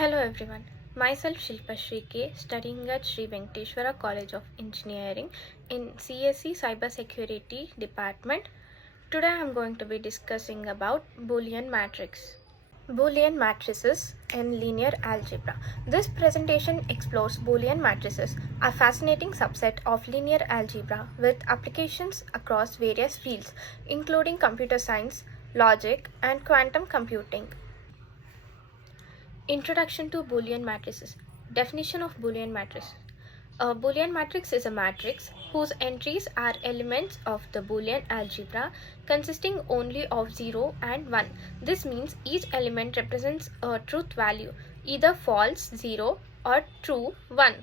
Hello everyone, myself Shilpa Shri K, studying at Sri Venkateshwara College of Engineering in CSE Cybersecurity Department. Today I am going to be discussing about Boolean matrix. Boolean matrices in linear algebra. This presentation explores Boolean matrices, a fascinating subset of linear algebra with applications across various fields, including computer science, logic, and quantum computing. Introduction to Boolean matrices. Definition of Boolean matrix. A Boolean matrix is a matrix whose entries are elements of the Boolean algebra consisting only of 0 and 1. This means each element represents a truth value, either false 0 or true 1.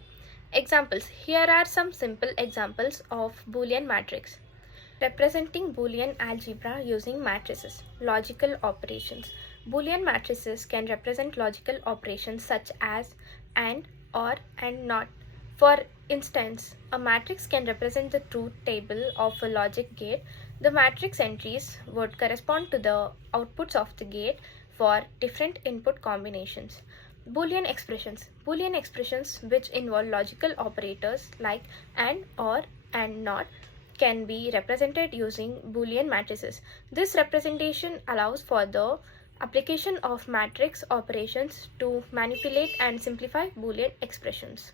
Examples. Here are some simple examples of Boolean matrix. Representing Boolean algebra using matrices. Logical operations. Boolean matrices can represent logical operations such as and, or, and not. For instance, a matrix can represent the truth table of a logic gate. The matrix entries would correspond to the outputs of the gate for different input combinations. Boolean expressions. Boolean expressions which involve logical operators like and, or, and not can be represented using Boolean matrices. This representation allows for the application of matrix operations to manipulate and simplify Boolean expressions.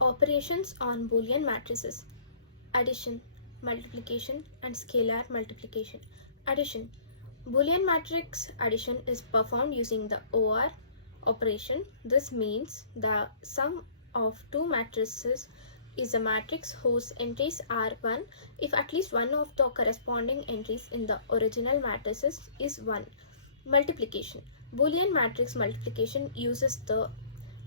Operations on Boolean matrices. Addition, multiplication, and scalar multiplication. Addition. Boolean matrix addition is performed using the OR operation. This means the sum of two matrices is a matrix whose entries are 1 if at least one of the corresponding entries in the original matrices is 1. Multiplication. Boolean matrix multiplication uses the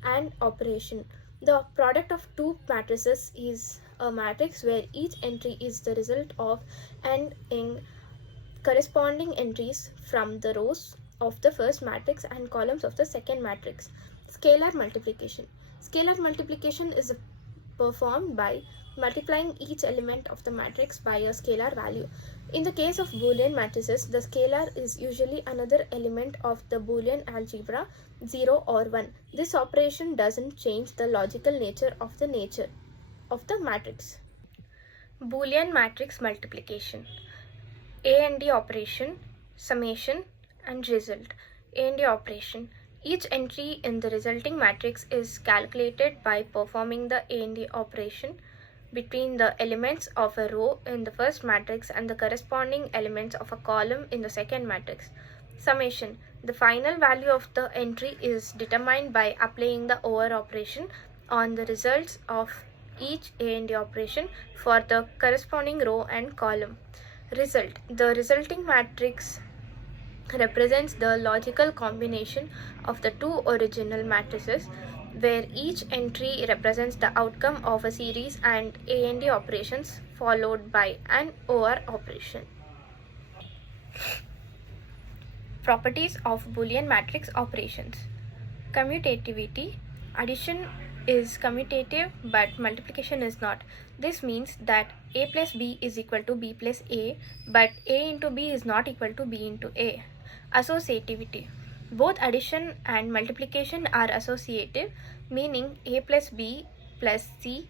AND operation. The product of two matrices is a matrix where each entry is the result of and in corresponding entries from the rows of the first matrix and columns of the second matrix. Scalar multiplication. Scalar multiplication is performed by multiplying each element of the matrix by a scalar value. In the case of Boolean matrices, the scalar is usually another element of the Boolean algebra, 0 or 1. This operation doesn't change the logical nature of the matrix. Boolean matrix multiplication. A and D operation, summation, and result. A and D operation. Each entry in the resulting matrix is calculated by performing the A and D operation between the elements of a row in the first matrix and the corresponding elements of a column in the second matrix. Summation. The final value of the entry is determined by applying the OR operation on the results of each A and D operation for the corresponding row and column. Result. The resulting matrix represents the logical combination of the two original matrices, where each entry represents the outcome of a series and A and D operations followed by an OR operation. Properties of Boolean matrix operations. Commutativity. Addition is commutative but multiplication is not. This means that A plus B is equal to B plus A, but A into B is not equal to B into A. Associativity. Both addition and multiplication are associative, meaning A plus B plus C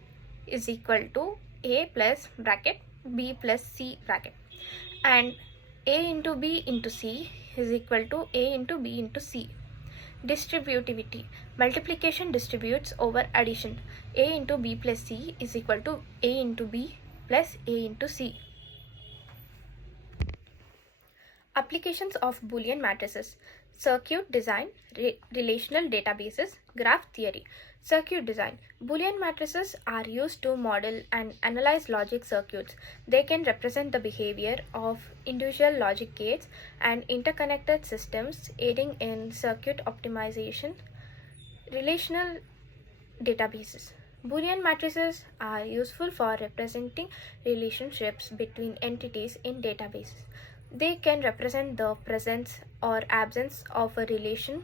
is equal to A plus bracket B plus C bracket, and A into B into C is equal to A into B into C. Distributivity. Multiplication distributes over addition. A into B plus C is equal to A into B plus A into C. Applications of Boolean matrices. Circuit design, relational databases, graph theory. Circuit design. Boolean matrices are used to model and analyze logic circuits. They can represent the behavior of individual logic gates and interconnected systems, aiding in circuit optimization. Relational databases. Boolean matrices are useful for representing relationships between entities in databases. They can represent the presence or absence of a relationship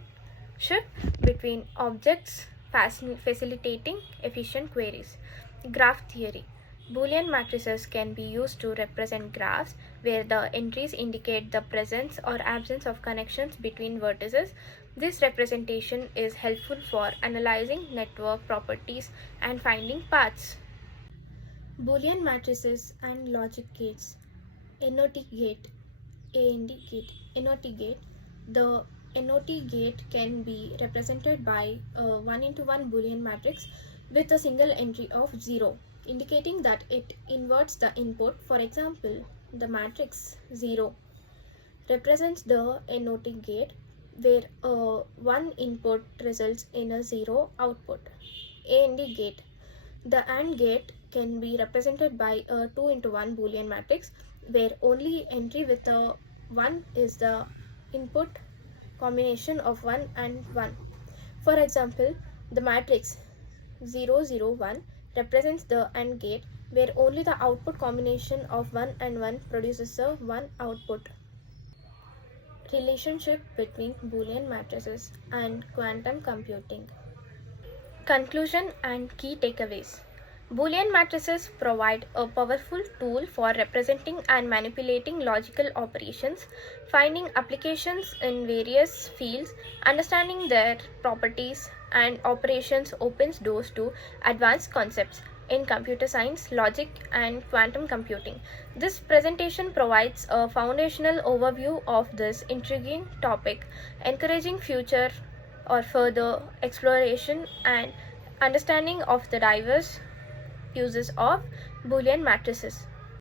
between objects, facilitating efficient queries. Graph theory. Boolean matrices can be used to represent graphs where the entries indicate the presence or absence of connections between vertices. This representation is helpful for analyzing network properties and finding paths. Boolean matrices and logic gates. NOT gate, AND gate. NOT gate. The NOT gate can be represented by a 1:1 Boolean matrix with a single entry of 0, indicating that it inverts the input. For example, the matrix 0 represents the NOT gate where a 1 input results in a 0 output. AND gate. The AND gate can be represented by a 2:1 Boolean matrix where only entry with a 1 is the input combination of 1 and 1. For example, the matrix 0, 0, 1 represents the AND gate where only the output combination of 1 and 1 produces a 1 output. Relationship between Boolean matrices and quantum computing. Conclusion and key takeaways. Boolean matrices provide a powerful tool for representing and manipulating logical operations, finding applications in various fields, understanding their properties and operations opens doors to advanced concepts in computer science, logic, and quantum computing. This presentation provides a foundational overview of this intriguing topic, encouraging future or further exploration and understanding of the diverse uses of Boolean matrices.